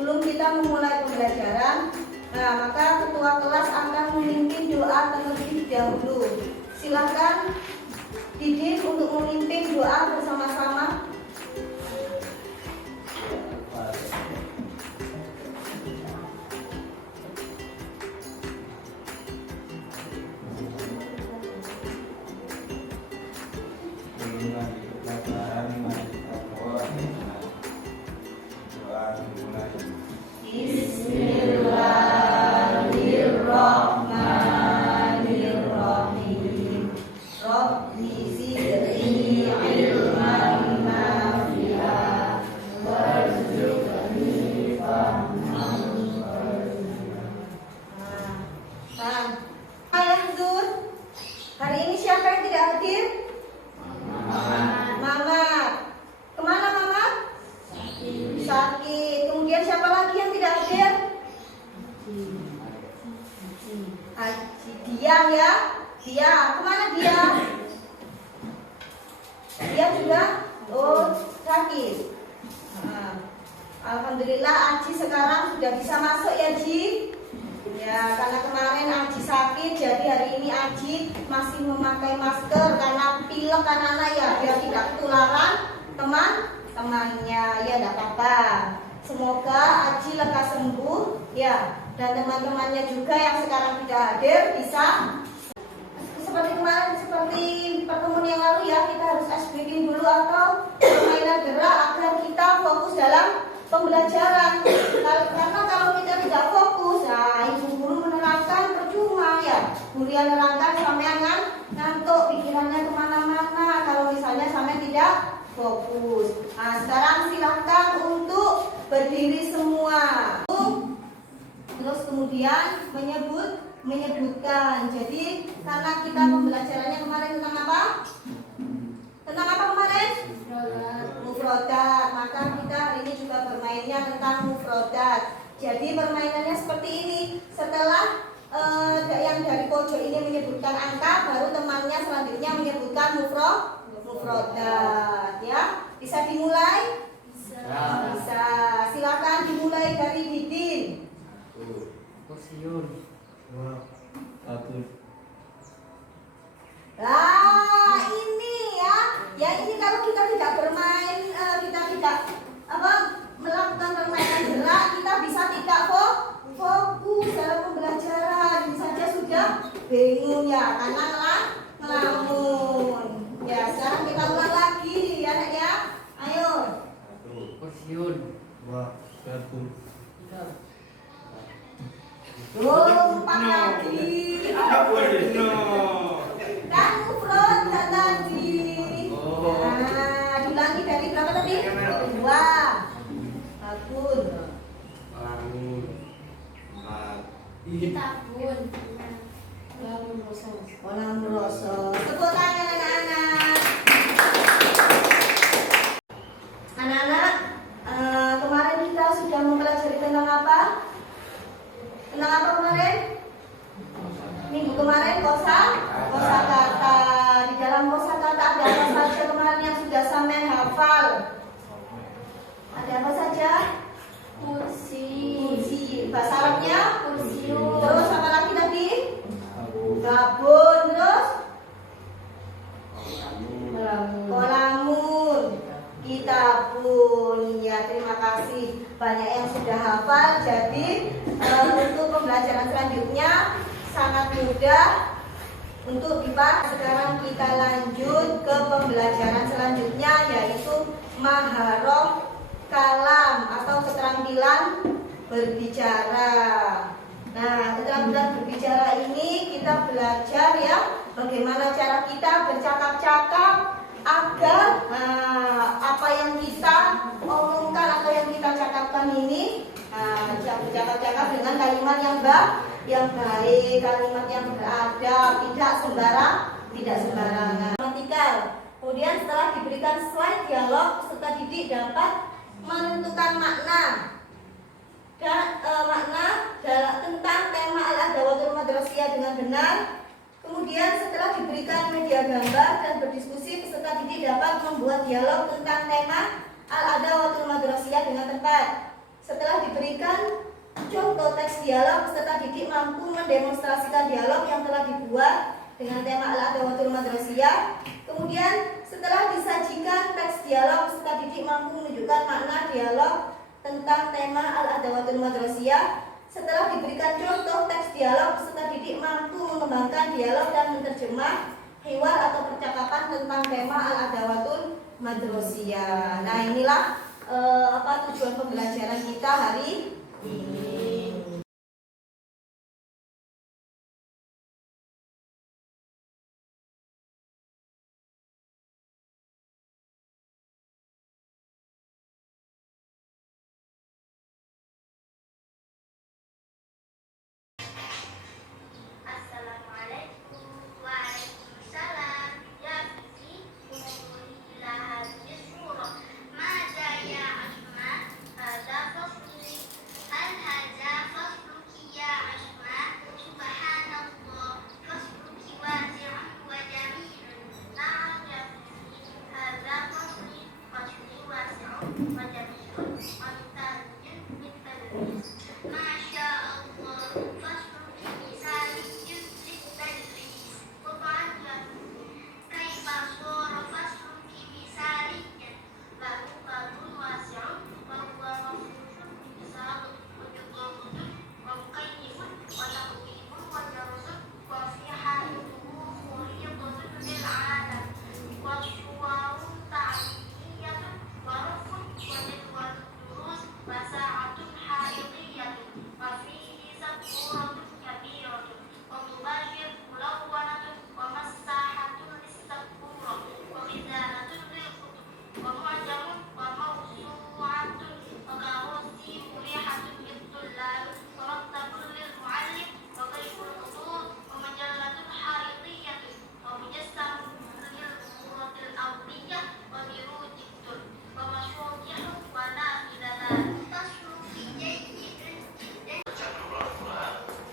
sebelum kita memulai pembelajaran, maka ketua kelas akan memimpin doa terlebih dahulu. Silakan Didin untuk memimpin doa bersama-sama. Bismillahirrahmanirrahim. Rabbi zidni ilman nafi'a warzuqni fahman. Ayah Zur, hari ini siapa yang tidak hadir? Mama. Kemana Mama? Sakit. Kemudian siapa lagi yang tidak hadir? Haji Dian ya. Dia. Kemana dia? Dia juga sakit. Alhamdulillah Aji sekarang sudah bisa masuk ya Ji. Ya, karena kemarin Aji sakit, jadi hari ini Aji masih memakai masker karena pilek kan anak ya, biar tidak ketularan teman-temannya. Ya, tidak apa-apa. Semoga Aji lekas sembuh ya, dan teman-temannya juga yang sekarang tidak hadir bisa seperti kemarin, seperti pertemuan yang lalu ya, kita harus ice breaking dulu atau permainan gerak agar kita fokus dalam pembelajaran. Karena kalau kita tidak fokus, ibu guru menerangkan percuma ya. Guru yang menerangkan sampai ngantuk, pikirannya kemana-mana kalau misalnya sampai tidak fokus. Sekarang silakan untuk berdiri semua. Terus kemudian menyebutkan. Jadi karena kita pembelajarannya kemarin tentang apa? Tentang apa kemarin? Mufrodat. Maka kita hari ini juga bermainnya tentang mufrodat. Jadi permainannya seperti ini. Setelah yang dari pojok ini menyebutkan angka, baru temannya selanjutnya menyebutkan mufrodat. Ya, bisa dimulai? Bisa. Silakan dimulai dari Didin. Kursiun. Ini ya. Ya ini kalau kita tidak bermain, kita tidak melakukan permainan gerak, kita bisa tidak fokus dalam pembelajaran. Bisa saja sudah bingung ya, karena ngelamun. Ya, sekarang kita ulang lagi ya anak ya. Ayo. Kursiun. Empat lagi. Dan mufrodat tadi. Diulangi dari berapa tadi? 2. Bagus. Kitabun. Kolam rasa. Tepuk tangan anak-anak. Anak-anak, kemarin kita sudah mempelajari tentang apa? Tentang apa kemarin? Minggu kemarin kosakata. Di dalam kosakata ada apa saja kemarin yang sudah sampai hafal? Ada apa saja? Kursi. Bahasa Arabnya? Kursiun. Terus apa lagi tadi? Gabun. Terus? Kolamun. Kitabun. Ya, terima kasih. Banyak yang sudah hafal. Jadi untuk pembelajaran selanjutnya sangat mudah untuk dipahami. Sekarang kita lanjut ke pembelajaran selanjutnya, yaitu maharoh kalam atau keterampilan berbicara. Nah, keterampilan berbicara ini kita belajar ya, bagaimana cara kita bercakap-cakap agar apa yang kita omongkan atau yang kita cakapkan ini bisa bercakap-cakap dengan kalimat yang baik, kalimat yang beradab, tidak sembarangan. Gramatikal. Kemudian setelah diberikan slide dialog, peserta didik dapat menentukan makna tentang tema al-adawatul madrasiyah dengan benar. Kemudian setelah diberikan media gambar dan berdiskusi, peserta didik dapat membuat dialog tentang tema al-adawatul madrasiyah dengan tepat. Setelah diberikan contoh teks dialog, peserta didik mampu mendemonstrasikan dialog yang telah dibuat dengan tema Al-Adawatul Madrasiyah. Kemudian setelah disajikan teks dialog, peserta didik mampu menunjukkan makna dialog tentang tema Al-Adawatul Madrasiyah. Setelah diberikan contoh teks dialog, peserta didik mampu mengembangkan dialog dan menerjemah hiwar atau percakapan tentang tema Al-Adawatul Madrasiyah. Nah, inilah tujuan pembelajaran kita hari ini.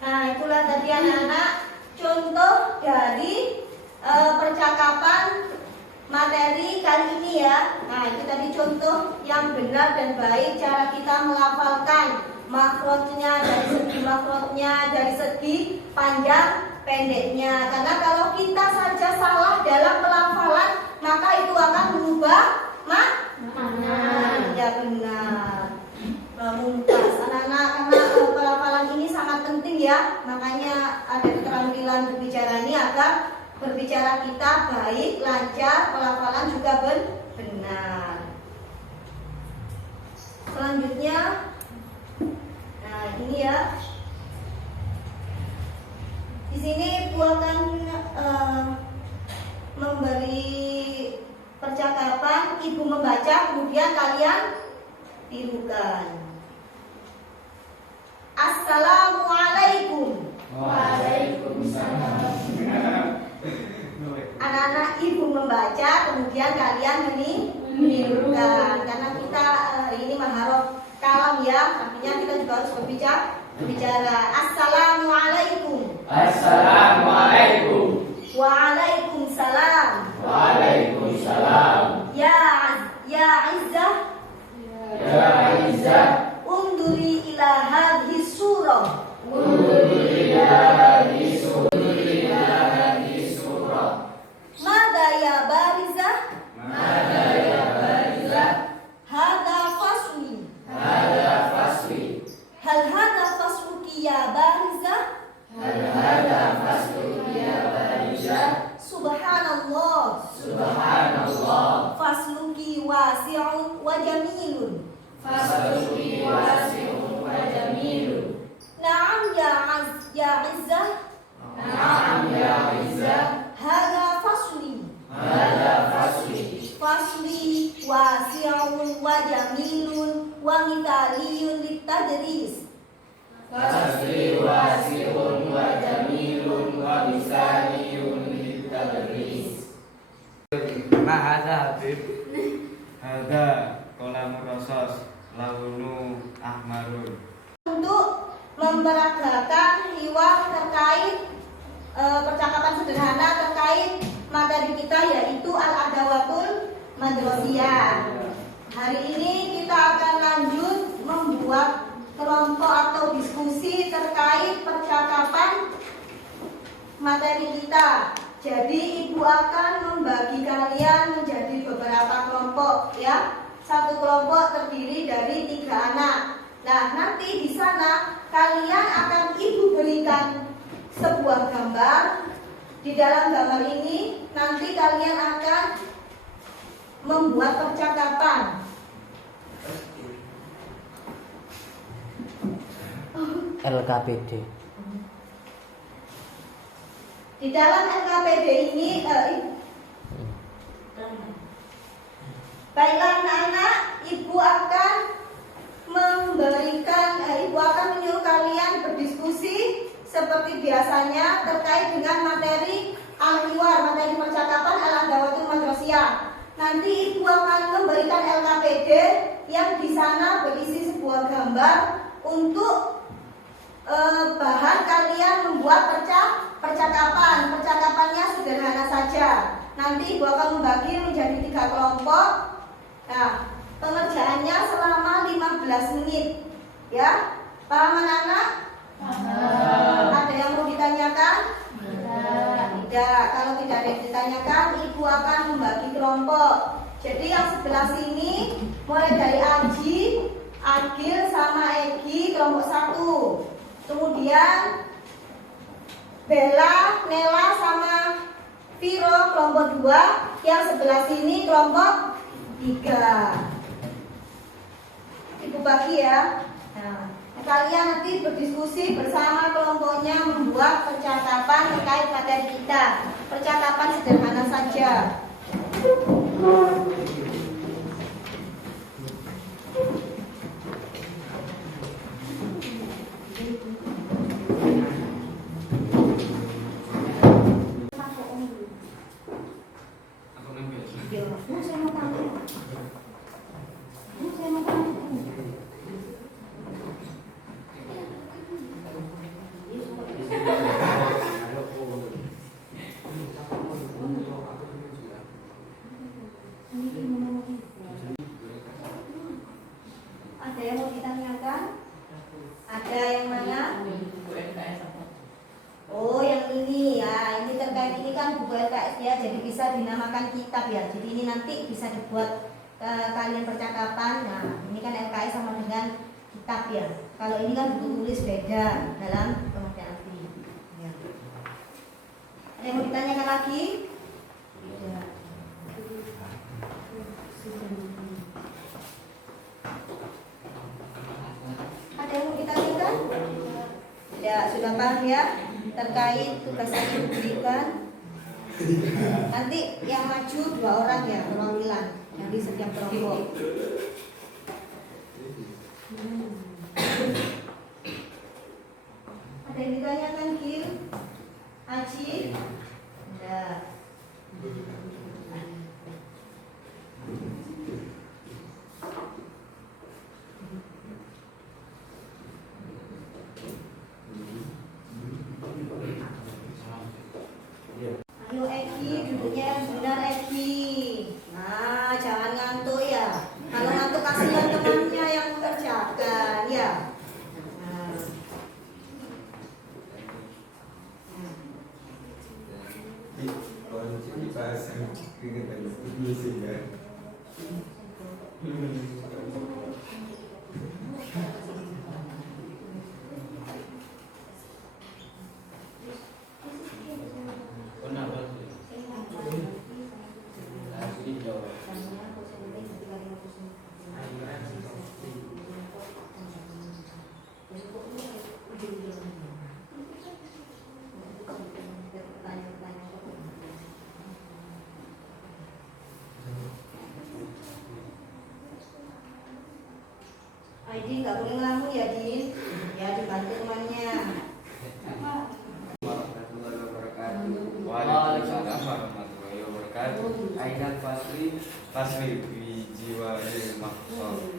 Nah, itulah tadi anak-anak contoh dari percakapan materi kali ini ya. Nah, itu tadi contoh yang benar dan baik cara kita melafalkan makrotnya, dari segi makrotnya, dari segi panjang pendeknya. Karena kalau kita saja salah dalam pelafalan, maka itu akan mengubah makna. Ya benar. Mumtaz anak-anak, karena pelafalan ini sangat penting ya. Makanya ada keterampilan berbicara ini agar berbicara kita baik, lancar, pelafalan juga benar. Selanjutnya, nah ini ya. Di sini Bu akan memberi percakapan, Ibu membaca, kemudian kalian tirukan. Assalamualaikum. Waalaikumsalam. Anak-anak Ibu membaca, kemudian kalian menirukan. Karena kita ini maharot kalam ya, artinya kita juga harus berbicara. Assalamualaikum. Assalamualaikum. Waalaikumsalam. Waalaikumsalam. Ya Izzah. Ya Izzah. Unduri ila hadhihi surah. Unduri ila hadhihi surah. Mada ya Barizah. Mada ya Barizah. Hada fasli. Hada fasli. Hal hada fasluki ya Barizah. Hal hada fasluki ya Barizah. Subhanallah. Subhanallah. Fasluki wasi'un wa jamilun. Fasluki wasi'un wa jamilun. Naam ya Izzah. Na'am ya Izzah. Hada fasli. Hada fasli. Fasli wasi'un wa jamilun wa mithaliyun litadris. Fasli wasi'un wa jamilun wa misaliyun litadris. Ma hadza Habib? Ada kolam rosos launu ahmarun. Untuk memperagakan hiwar terkait percakapan sederhana terkait materi kita, yaitu Al-Adawatul Madrasiyah. Hari ini kita akan lanjut membuat materi kita. Jadi ibu akan membagi kalian menjadi beberapa kelompok ya. Satu kelompok terdiri dari 3 anak. Nah, nanti di sana kalian akan ibu berikan sebuah gambar. Di dalam gambar ini nanti kalian akan membuat percakapan. LKPD. Di dalam LKPD ini baiklah anak-anak, ibu akan menyuruh kalian berdiskusi seperti biasanya terkait dengan materi al-hiwar, materi percakapan al-adawatul madrasiyah. Nanti ibu akan memberikan LKPD yang di sana berisi sebuah gambar untuk bahan kalian membuat percakapan. Percakapannya sederhana saja. Nanti ibu akan membagi menjadi 3 kelompok. Nah, pengerjaannya selama 15 menit. Ya, paham anak-anak? Ada yang mau ditanyakan? Tidak. Kalau tidak ada yang ditanyakan, ibu akan membagi kelompok. Jadi yang sebelah sini mulai dari Aji, Agil sama Egi kelompok 1. Kemudian Bella, Nela sama Viro kelompok 2. Yang sebelah sini kelompok 3. Ibu bagi ya. Nah, kalian nanti berdiskusi bersama kelompoknya membuat percakapan terkait materi kita. Percakapan sederhana saja. Ada yang mau ditanyakan? Ada yang mana? Oh, yang ini ya. Ini terkait ini kan buku LKS ya. Jadi bisa dinamakan kitab ya. Jadi ini nanti bisa dibuat kalian percakapan. Nah, ini kan LKS sama dengan kitab ya. Kalau ini kan buku tulis beda dalam pengertian arti. Ya. Ada yang mau ditanyakan lagi? Tidak. Ada yang mau ditanyakan? Tidak, sudah paham ya terkait tugas yang diberikan. Nanti yang maju 2 orang ya, perwakilan yang di setiap kelompok. Ada yang ditanyakan Gil? Aji? Tidak. Ayo Egi, duduknya yang benar Egi. Nah, jangan ngantuk ya. Kalau ngantuk kasihan temannya yang mengerjakan ya. Nah. Aidi nggak boleh ngelamun ya Din, ya dibantu temannya. Warahmatullahi wabarakatuh. Waalaikumsalam warahmatullahi wabarakatuh. Ainal fasli bi jiwahil maqsad.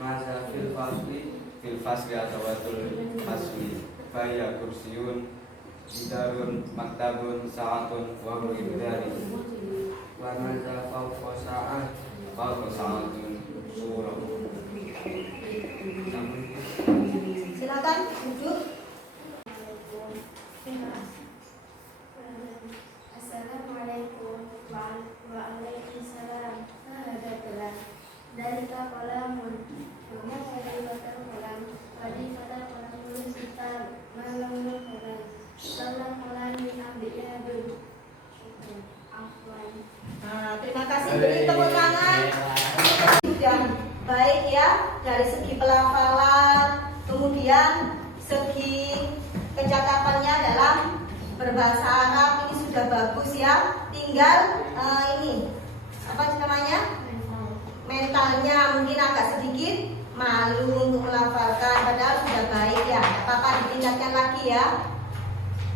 Masa fil fasli atau watul fasli. Faya kursiun, jidarun, maktabun, sa'atun, wa dari. Wa maza fawqa sa'atun surah. Silakan duduk. segi pelafalan, kemudian segi kecakapannya dalam berbahasa Arab ini sudah bagus ya. Tinggal ini apa namanya, mentalnya mungkin agak sedikit malu untuk melafalkan, padahal sudah baik ya. Apa ditingkatkan lagi ya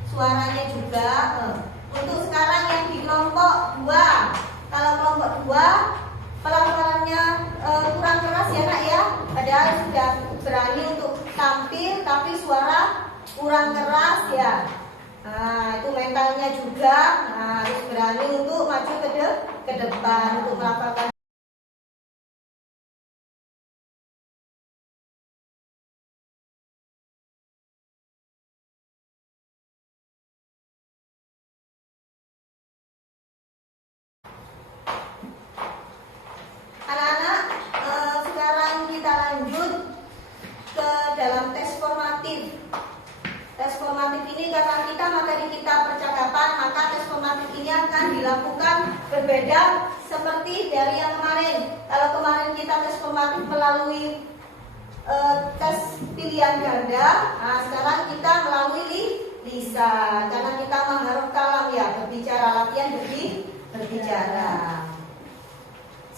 suaranya juga. Untuk sekarang yang di kelompok 2, kalau kelompok 2 pelafalannya kurang keras ya nak ya, padahal sudah berani untuk tampil tapi suara kurang keras ya. Nah, itu mentalnya juga harus berani untuk maju ke depan untuk melafalkan. Anak-anak, sekarang kita lanjut ke dalam tes formatif. Tes formatif ini karena materi kita percakapan, maka tes formatif ini akan dilakukan berbeda seperti dari yang kemarin. Kalau kemarin kita tes formatif melalui tes pilihan ganda, nah sekarang kita melalui lisan karena kita mengharap kalam ya, berbicara, latihan berbicara.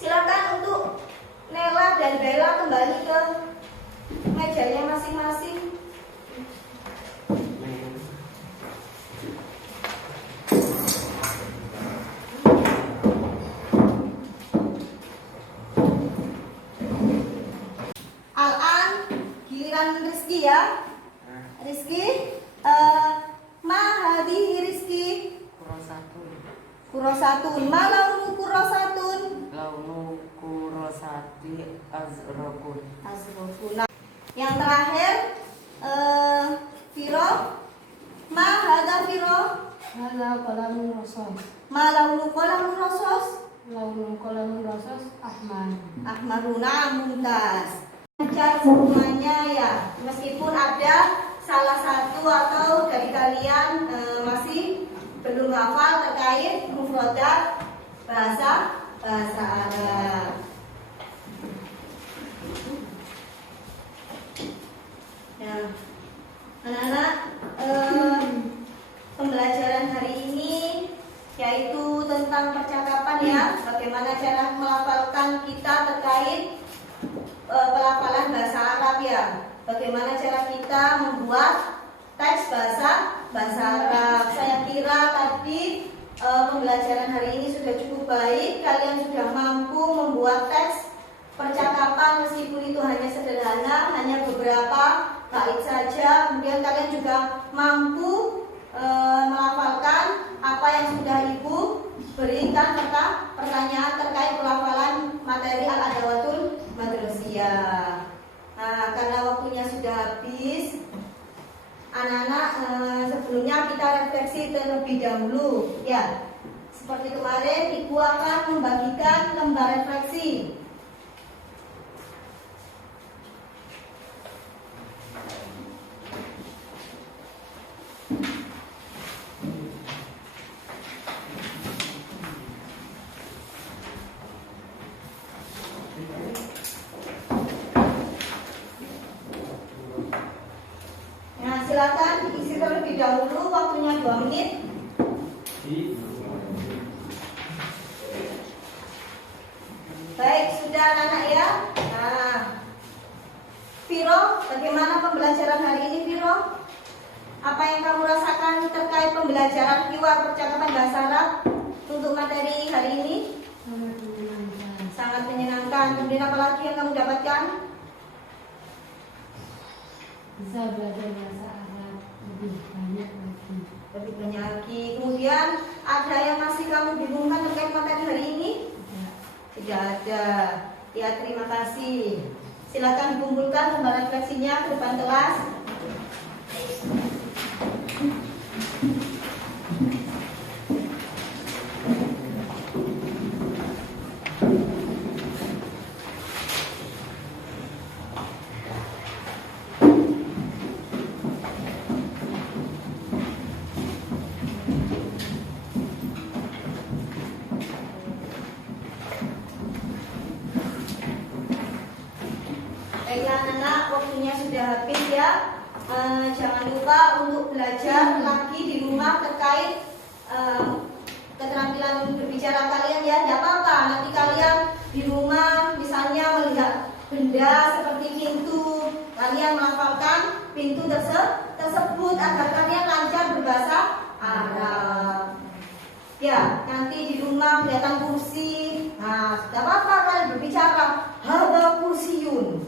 Silakan untuk Nela dan Bella kembali ke mejanya masing-masing. Al-an giliran Rizky ya. Rizky, ma hadihi Rizky. Kurosatun. Ma launu kurosatun. Launu kurosati azrokun. Azrokun. Yang terakhir Firo. Ma hada Firo. Hada kolamun rosos. Ma launu kolamun rosos. Launu kolamun rosos ahmar. Ahmaruna mumtaz. Lancar semuanya ya. Meskipun ada salah satu atau dari kalian masih belum hafal terkait mufradat bahasa Arab. Nah, anak-anak, pembelajaran hari ini yaitu tentang percakapan ya, bagaimana cara melafalkan kita terkait pelafalan bahasa Arab ya, bagaimana cara kita membuat teks bahasa Arab. Saya kira tadi pembelajaran hari ini sudah cukup baik, kalian sudah mampu membuat teks percakapan meskipun itu hanya sederhana, hanya beberapa bait saja. Kemudian kalian juga mampu melafalkan apa yang sudah Ibu berikan serta pertanyaan terkait pelafalan materi al-adawatul madrasiyah. Nah, karena waktunya sudah habis, anak-anak, sebelumnya kita refleksi terlebih dahulu ya. Seperti kemarin Ibu akan membagikan lembar refleksi. Nah, silakan isi terlebih dahulu, waktunya 2 menit. Baik, sudah anak-anak ya. Nah, Viro, bagaimana pembelajaran hari ini Viro? Apa yang kamu rasakan terkait pembelajaran keyword percakapan bahasa Arab untuk materi hari ini? Sangat menyenangkan. Kemudian apa lagi yang kamu dapatkan? Bisa belajar bahasa Arab lebih banyak lagi. Lebih banyak lagi. Kemudian ada yang masih kamu bingungkan terkait materi hari ini? Tidak ada. Ya, terima kasih. Silakan dikumpulkan lembar refleksinya ke depan kelas. Baiklah anak-anak waktunya sudah habis ya. Jangan lupa untuk belajar lagi di rumah terkait keterampilan berbicara kalian ya. Tidak apa-apa nanti kalian di rumah misalnya melihat benda seperti pintu, kalian melafalkan pintu tersebut agar kalian lancar berbahasa Arab. Ya, nanti di rumah kelihatan kursi. Nah, tidak apa-apa kalian berbicara hada kursiyun.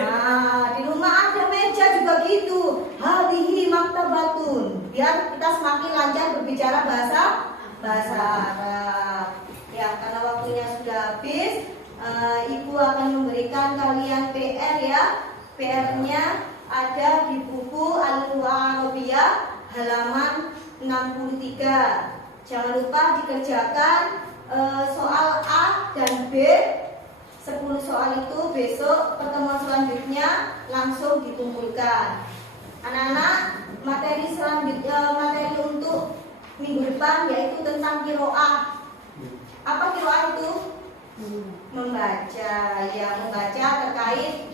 Nah, di rumah ada meja juga gitu. Hadihi maktabatun. Biar kita semakin lancar berbicara bahasa Arab. Ya, karena waktunya sudah habis, Ibu akan memberikan kalian PR ya. PR-nya ada di buku Al-Qur'an Arabiyah halaman 63. Jangan lupa dikerjakan soal A dan B. 10 soal itu besok pertemuan selanjutnya langsung dikumpulkan. Anak-anak, materi selanjutnya, materi untuk minggu depan yaitu tentang qiraah. Apa qiraah itu? Membaca. Ya, membaca terkait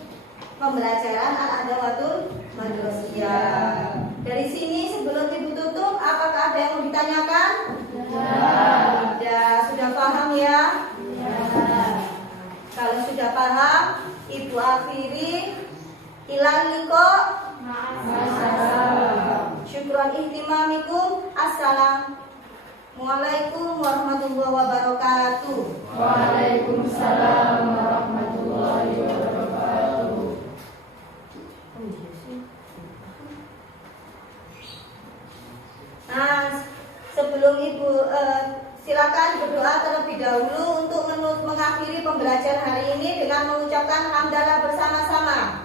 pembelajaran al-adawatul madrasiyah. Dari sini sebelum Ibu tutup, apakah ada yang mau ditanyakan? Sudah paham ya? Kalau sudah paham, Ibu akhiri. Ilal liqa. Syukran ihtimamikum. Assalamualaikum warahmatullahi wabarakatuh. Waalaikumsalam warahmatullahi wabarakatuh. Nah, sebelum Ibu silakan berdoa terlebih dahulu untuk mengakhiri pembelajaran hari ini dengan mengucapkan hamdalah bersama-sama.